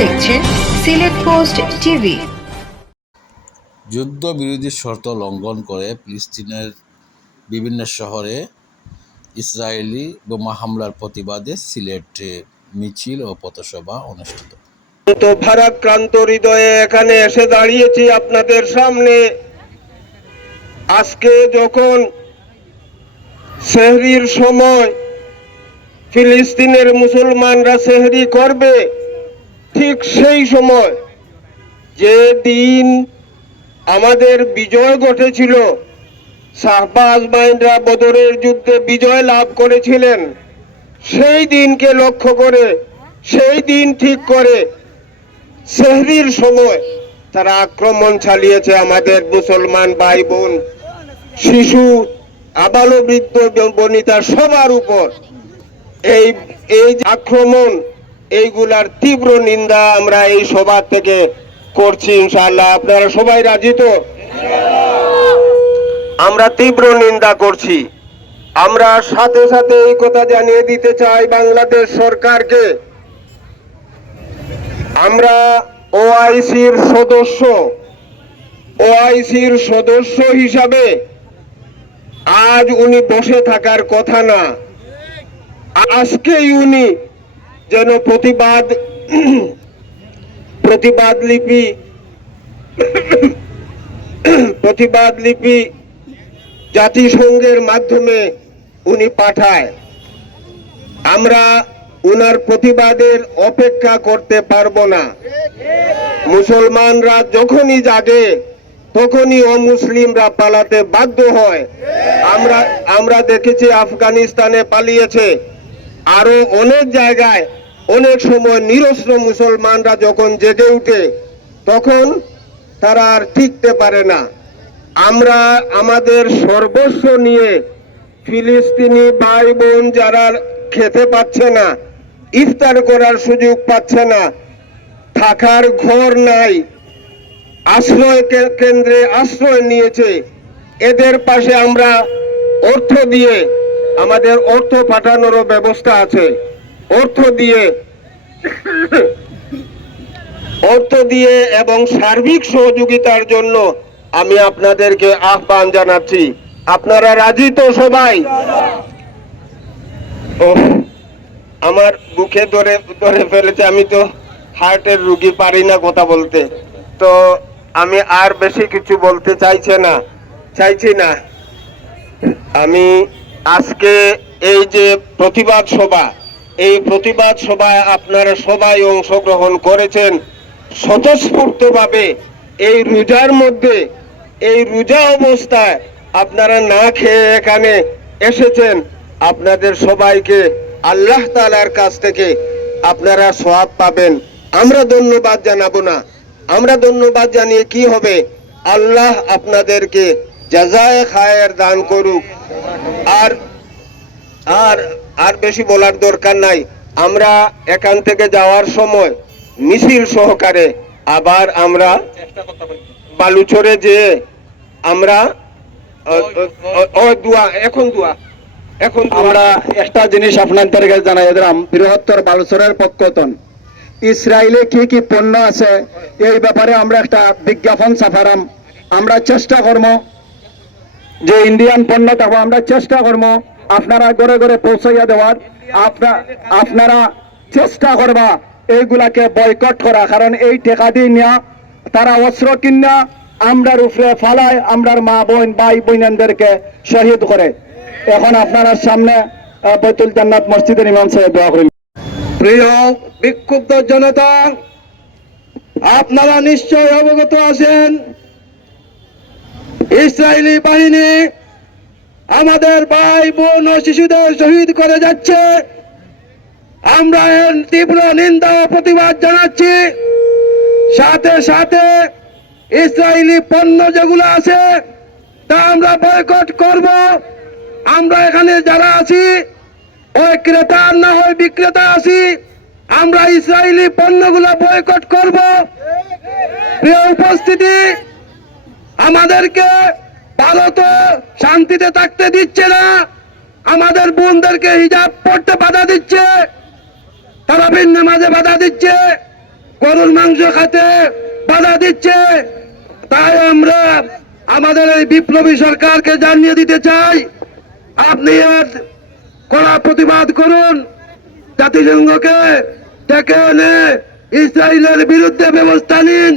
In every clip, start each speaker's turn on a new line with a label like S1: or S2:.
S1: দেখছেন Sylhet post TV.
S2: যুদ্ধবিরোধী শর্ত লঙ্ঘন করে ফিলিস্তিনের বিভিন্ন শহরে ইসরায়েলি বোমা হামলার প্রতিবাদে সিলেটে মিছিল ও পথসভা অনুষ্ঠিত।
S3: তো ভারাক্রান্ত হৃদয়ে এখানে এসে দাঁড়িয়েছি আপনাদের সামনে আজকে যখন সেহরির সময় ফিলিস্তিনের মুসলমানরা সেহরি করবে ঠিক সেই সময় যে দিন আমাদের বিজয় ঘটেছিল, শাহবাজ মাইনরা বদরের যুদ্ধে বিজয় লাভ করেছিলেন, সেই দিনকে লক্ষ্য করে, সেই দিন ঠিক করে, সেহরির সময় তারা আক্রমণ চালিয়েছে আমাদের মুসলমান ভাই বোন শিশু আবালো বৃদ্ধ বনিতা সবার উপর। এই এই আক্রমণ এইগুলার তীব্র নিন্দা আমরা এই সভা থেকে করছি ইনশাআল্লাহ। আপনারা সবাই রাজি তো? আমরা তীব্র নিন্দা করছি। আমরা সাথে সাথে এই কথা জানিয়ে দিতে চাই বাংলাদেশ সরকারকে। আমরা ওআইসির সদস্য ওআইসির সদস্য হিসাবে আজ উনি বসে থাকার কথা না। আজকেই উনি যেন প্রতিবাদ প্রতিবাদ লিপি প্রতিবাদ লিপি জাতিসংঘের মাধ্যমে উনি পাঠায়। আমরা উনার প্রতিবাদের অপেক্ষা করতে পারব না। মুসলমানরা যখনই জাগে, তখনই অমুসলিমরা পালাতে বাধ্য হয়। আমরা আমরা দেখেছি আফগানিস্তানে পালিয়েছে। আরও অনেক জায়গায় অনেক সময় নিরস্ত্র মুসলমানরা যখন জেগে উঠে, তখন তারা আর টিকতে পারে না। আমরা আমাদের সর্বস্ব নিয়ে ফিলিস্তিনি ভাই বোন যারা খেতে পাচ্ছে না, ইফতার করার সুযোগ পাচ্ছে না, থাকার ঘর নাই, আশ্রয় কেন্দ্রে আশ্রয় নিয়েছে, এদের পাশে আমরা অর্থ দিয়ে আমাদের অর্থ পাঠানোরও ব্যবস্থা আছে। অর্থ দিয়ে অর্থ দিয়ে এবং সার্বিক সহযোগিতার জন্য আমি আপনাদেরকে আহ্বান জানাচ্ছি। আপনারা রাজি তো সবাই? আমার বুকে ধরে ধরে ফেলেছে, আমি তো হার্টের রুগী পারি না কথা বলতে। তো আমি আর বেশি কিছু বলতে চাইছে না, চাইছি না। আমি আজকে এই যে প্রতিবাদ সভা এই প্রতিবাদ সভায় আপনারা সবাই অংশগ্রহণ করেছেন। স্বতঃস্ফূর্তভাবে এই রোজার মধ্যে, এই রোজা অবস্থায় আপনারা না খেয়ে এখানে এসেছেন। আপনাদের সবাইকে আল্লাহ তালার কাছ থেকে আপনারা সওয়াব পাবেন। আমরা ধন্যবাদ জানাব না। আমরা ধন্যবাদ জানিয়ে কি হবে? আল্লাহ আপনাদেরকে যা জাজায় খায়ের দান করুক। আর আর আর বেশি বলার দরকার নাই। আমরা এখান থেকে যাওয়ার সময় মিছিল সহকারে আবার আমরা বালুচরে যে আমরা এখন দোয়া, এখন
S4: আমরা একটা জিনিস আপনাদের কাছে জানাই দিলাম বৃহত্তর বালুচরের পক্ষতন। ইসরায়েলে কি কি পণ্য আছে, এই ব্যাপারে আমরা একটা বিজ্ঞাপন ছাপারাম। আমরা চেষ্টা করব যে ইন্ডিয়ান পণ্য থাকব আমরা চেষ্টা করব আপনারা ঘরে ঘরে পৌঁছাইয়া দেওয়ার, আপনা আপনারা চেষ্টা করবা এইগুলাকে বয়কট করা। কারণ এই টেকা দিয়ে নেওয়া তারা অস্ত্র কিনা, আমরার উপরে ফালায়, আমরার মা বোন, ভাই বোনেদেরকে শহীদ করে। এখন আপনার সামনে বৈতুল জান্নাত মসজিদের ইমাম সাহেব দোয়া করিল।
S3: প্রিয় বিক্ষুব্ধ জনতা, আপনারা নিশ্চয় অবগত আছেন। ইসরায়েলি বাহিনী আমাদের ভাই বোন ও শিশুদের শহীদ করে যাচ্ছে। আমরা এর তীব্র নিন্দা ও প্রতিবাদ জানাচ্ছি। সাথে সাথে ইসরায়েলি পণ্য যেগুলো আছে, তা আমরা বয়কট করব। আমরা এখানে যারা আছি, ওই ক্রেতা না হয় বিক্রেতা আছি, আমরা ইসরায়েলি পণ্যগুলো বয়কট করব। প্রিয় উপস্থিতি, আমাদেরকে ভারত শান্তিতে থাকতে দিচ্ছে না। আমাদের বোনদেরকে হিজাব পড়তে বাধা দিচ্ছে। তারা ভিন্ন মাঝে বাধা দিচ্ছে।
S5: গরুর মাংস খেতে বাধা দিচ্ছে। তাই আমরা আমাদের এই বিপ্লবী সরকারকে জানিয়ে দিতে চাই, আপনি এর কড়া প্রতিবাদ করুন। জাতিসংঘকে ডেকে এনে ইসরায়েলের বিরুদ্ধে ব্যবস্থা নিন।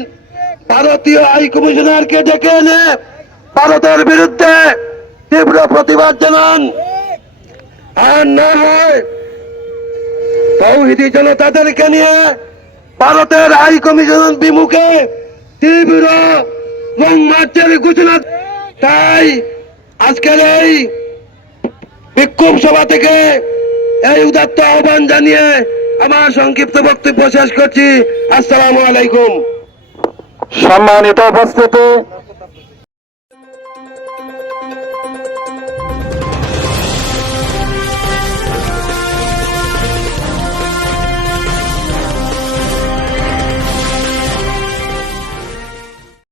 S5: ভারতীয় হাই কমিশনারকে ডেকে এনে ভারতের বিরুদ্ধে তীব্র প্রতিবাদ জানান। আর না হয় তৌহিদি জনতাদেরকে নিয়ে ভারতের হাই কমিশন বিমুখে তীব্র লং মার্চের ঘোষণা। তাই আজকের এই বিক্ষোভ সভা থেকে এই উদাত্ত আহ্বান জানিয়ে আমার সংক্ষিপ্ত বক্তব্য শেষ করছি। আসসালামু আলাইকুম।
S4: সম্মানিত উপস্থিতি